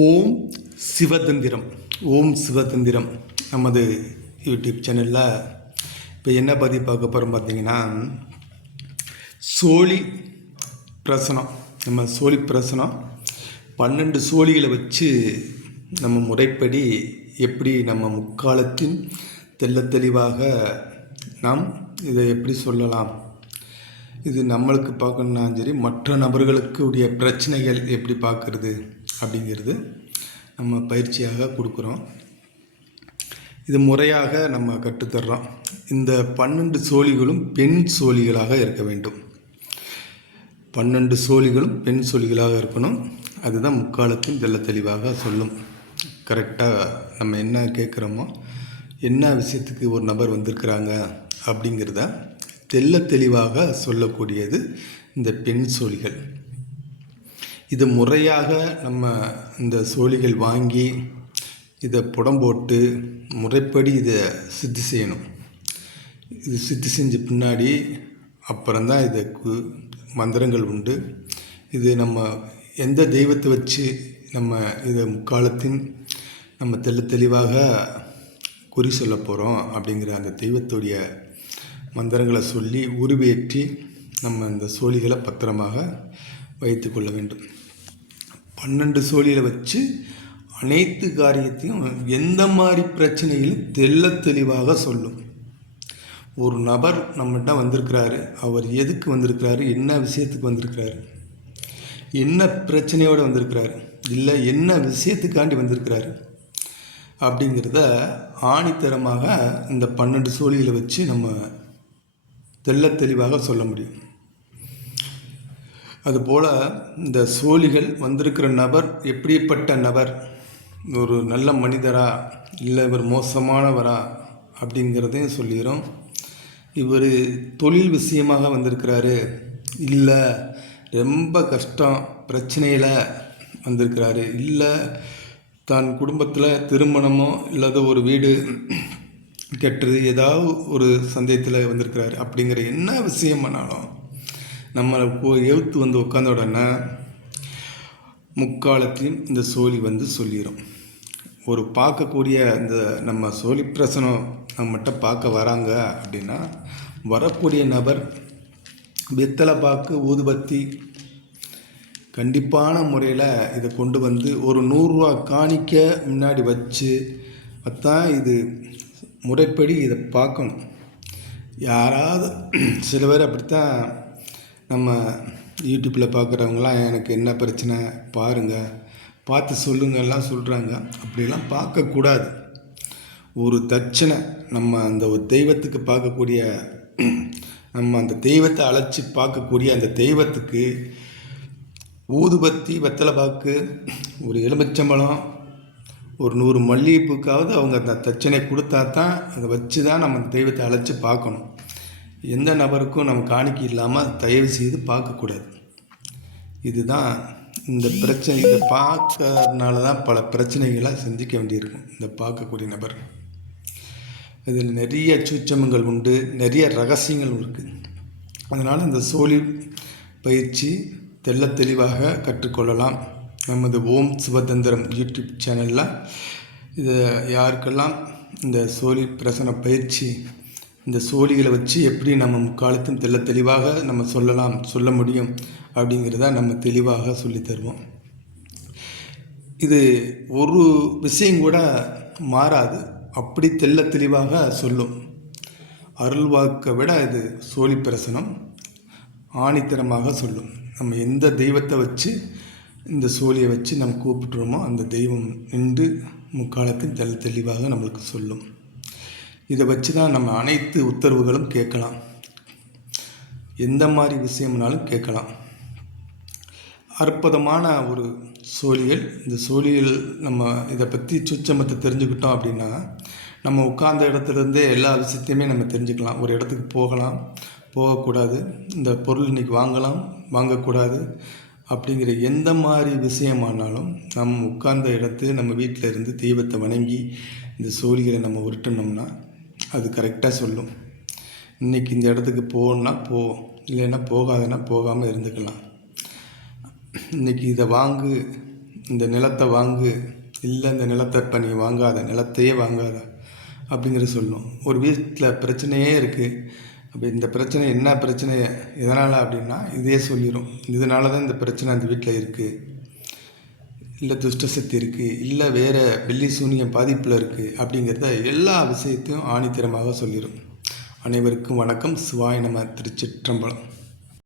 ஓம் சிவதந்திரம். ஓம் சிவதந்திரம் நமது யூடியூப் சேனலில் இப்போ என்ன பதிவு பார்க்க போகிறோம் பார்த்தீங்கன்னா, சோழி பிரசனம். நம்ம சோழி பிரசனம் 12 சோழிகளை வச்சு நம்ம முறைப்படி எப்படி நம்ம முக்காலத்தின் தெளிவாக நாம் இதை எப்படி சொல்லலாம், இது நம்மளுக்கு பார்க்கணுன்னா சரி, மற்ற நபர்களுக்கு உடைய பிரச்சனைகள் எப்படி பார்க்குறது அப்படிங்கிறது நம்ம பயிற்சியாக கொடுக்குறோம். இது முறையாக நம்ம கற்றுத்தர்றோம். இந்த 12 சோழிகளும் பெண் சோழிகளாக இருக்க வேண்டும். 12 சோழிகளும் பெண் சோழிகளாக இருக்கணும். அதுதான் முக்காலத்தின் தெளிவாக சொல்லும். கரெக்டாக நம்ம என்ன கேட்குறோமோ, என்ன விஷயத்துக்கு ஒரு நபர் வந்திருக்கிறாங்க அப்படிங்கிறத தெளிவாக சொல்லக்கூடியது இந்த பெண் சோழிகள். இது முறையாக நம்ம இந்த சோழிகள் வாங்கி இதை புடம் போட்டு முறைப்படி இதை சித்தி செய்யணும். இது சித்தி செஞ்ச பின்னாடி அப்புறம்தான் இதுக்கு மந்திரங்கள் உண்டு. இது நம்ம எந்த தெய்வத்தை வச்சு நம்ம இதை முக்காலத்தின் நம்ம தெளிவாக குறி சொல்ல போகிறோம் அப்படிங்கிற அந்த தெய்வத்துடைய மந்திரங்களை சொல்லி உருவேற்றி நம்ம இந்த சோழிகளை பத்திரமாக வைத்து கொள்ள வேண்டும். 12 சோழிகளை வச்சு அனைத்து காரியத்தையும் எந்த மாதிரி பிரச்சனைகளும் தெளிவாக சொல்லும். ஒரு நபர் நம்மகிட்ட வந்திருக்கிறாரு, அவர் எதுக்கு வந்திருக்கிறாரு, என்ன விஷயத்துக்கு வந்திருக்கிறாரு, என்ன பிரச்சனையோடு வந்திருக்கிறாரு, இல்லை என்ன விஷயத்துக்காண்டி வந்திருக்கிறாரு அப்படிங்கிறத ஆணித்தரமாக இந்த 12 சோழிகளை வச்சு நம்ம தெளிவாக சொல்ல முடியும். அதுபோல் இந்த சோழிகள் வந்திருக்கிற நபர் எப்படிப்பட்ட நபர், ஒரு நல்ல மனிதரா இல்லை இவர் மோசமானவரா அப்படிங்கிறதையும் சொல்லிடுறோம். இவர் தொழில் விஷயமாக வந்திருக்கிறாரு, இல்லை ரொம்ப கஷ்டம் பிரச்சனையில் வந்திருக்கிறாரு, இல்லை தான் குடும்பத்தில் திருமணமோ இல்லாத ஒரு வீடு கெட்டுறது ஏதாவது ஒரு சந்தேகத்தில் வந்திருக்கிறாரு அப்படிங்கிற என்ன விஷயமானாலும் நம்மளை எழுத்து வந்து உட்காந்த உடனே முக்காலத்தையும் இந்த சோழி வந்து சொல்லிடும். ஒரு பார்க்கக்கூடிய இந்த நம்ம சோழி பிரசனம் நம்மகிட்ட பார்க்க வராங்க அப்படின்னா, வரக்கூடிய நபர் வெத்தலை பாக்கு ஊதுபத்தி கண்டிப்பான முறையில் இதை கொண்டு வந்து ஒரு 100 ரூபா காணிக்க முன்னாடி வச்சு அதான் இது முறைப்படி இதை பார்க்கணும். யாராவது சில பேர் அப்படித்தான் நம்ம யூடியூப்பில் பார்க்குறவங்களாம் எனக்கு என்ன பிரச்சனை பாருங்கள், பார்த்து சொல்லுங்கள்லாம் சொல்கிறாங்க. அப்படிலாம் பார்க்கக்கூடாது. ஒரு தட்சணை நம்ம அந்த ஒரு தெய்வத்துக்கு பார்க்கக்கூடிய, நம்ம அந்த தெய்வத்தை அழைச்சி பார்க்கக்கூடிய அந்த தெய்வத்துக்கு ஊதுபத்தி வெத்தலை பாக்கு ஒரு எலுமிச்சம்பழம் ஒரு 100 மல்லிகைப்பூக்காவது அவங்க அந்த தட்சணை கொடுத்தா தான் அதை வச்சு தான் நம்ம தெய்வத்தை அழைச்சி பார்க்கணும். எந்த நபருக்கும் நம்ம காணிக்கை இல்லாமல் தயவு செய்து பார்க்கக்கூடாது. இதுதான் இந்த பிரச்சனை. இதை பார்க்கறதுனால தான் பல பிரச்சனைகளை சந்திக்க வேண்டியிருக்கும் இந்த பார்க்கக்கூடிய நபர். இதில் நிறைய சூட்சமங்கள் உண்டு, நிறைய ரகசியங்கள் இருக்குது. அதனால் இந்த சோழி பயிற்சி தெளிவாக கற்றுக்கொள்ளலாம். நமது ஓம் சிவதந்திரம் யூடியூப் சேனலில் இதை யாருக்கெல்லாம் இந்த சோழி பிரசன பயிற்சி, இந்த சோழிகளை வச்சு எப்படி நம்ம முக்காலத்தும் தெளிவாக நம்ம சொல்ல முடியும் அப்படிங்கிறத நம்ம தெளிவாக சொல்லித்தருவோம். இது ஒரு விஷயம் கூட மாறாது, அப்படி தெளிவாக சொல்லும். அருள்வாக்கை விட இது சோழி பிரசனம் ஆணித்தரமாக சொல்லும். நம்ம எந்த தெய்வத்தை வச்சு இந்த சோழியை வச்சு நம்ம கூப்பிட்டுறோமோ அந்த தெய்வம் நின்று முக்காலத்தில் தெளிவாக நம்மளுக்கு சொல்லும். இதை வச்சு தான் நம்ம அனைத்து உத்தரவுகளும் கேட்கலாம், எந்த மாதிரி விஷயம்னாலும் கேட்கலாம். அற்புதமான ஒரு சோழிகள். இந்த சோழிகள் நம்ம இதை பற்றி சுச்சமத்தை தெரிஞ்சுக்கிட்டோம் அப்படின்னா, நம்ம உட்கார்ந்த இடத்துலேருந்தே எல்லா விஷயத்தையுமே நம்ம தெரிஞ்சுக்கலாம். ஒரு இடத்துக்கு போகலாம், போகக்கூடாது, இந்த பொருள் இன்றைக்கி வாங்கலாம், வாங்கக்கூடாது அப்படிங்கிற எந்த மாதிரி விஷயமானாலும் நம்ம உட்கார்ந்த இடத்து நம்ம வீட்டில் இருந்து தெய்வத்தை வணங்கி இந்த சோழிகளை நம்ம உருட்டினோம்னா அது கரெக்டாக சொல்லும். இன்றைக்கி இந்த இடத்துக்கு போகணுன்னா போ, இல்லைன்னா போகாதுன்னா போகாமல் இருந்துக்கலாம். இன்றைக்கி இதை வாங்கு, இந்த நிலத்தை வாங்கு, இல்லை இந்த நிலத்தை இப்போ நீ வாங்காத, நிலத்தையே வாங்காத அப்படிங்கிறது சொல்லணும். ஒரு வீட்டில் பிரச்சனையே இருக்குது, அப்போ இந்த பிரச்சனை என்ன பிரச்சனை எதனால் அப்படின்னா இதே சொல்லிடும். இதனால தான் இந்த பிரச்சனை அந்த வீட்டில் இருக்குது, இல்லை துஷ்ட சக்தி இருக்குது, இல்லை வேறு வெள்ளி சூனியம் பாதிப்பில் இருக்குது அப்படிங்கிறத எல்லா விஷயத்தையும் ஆணித்தரமாக சொல்லிடும். அனைவருக்கும் வணக்கம். சிவாய நம. திருச்சிற்றம்பலம்.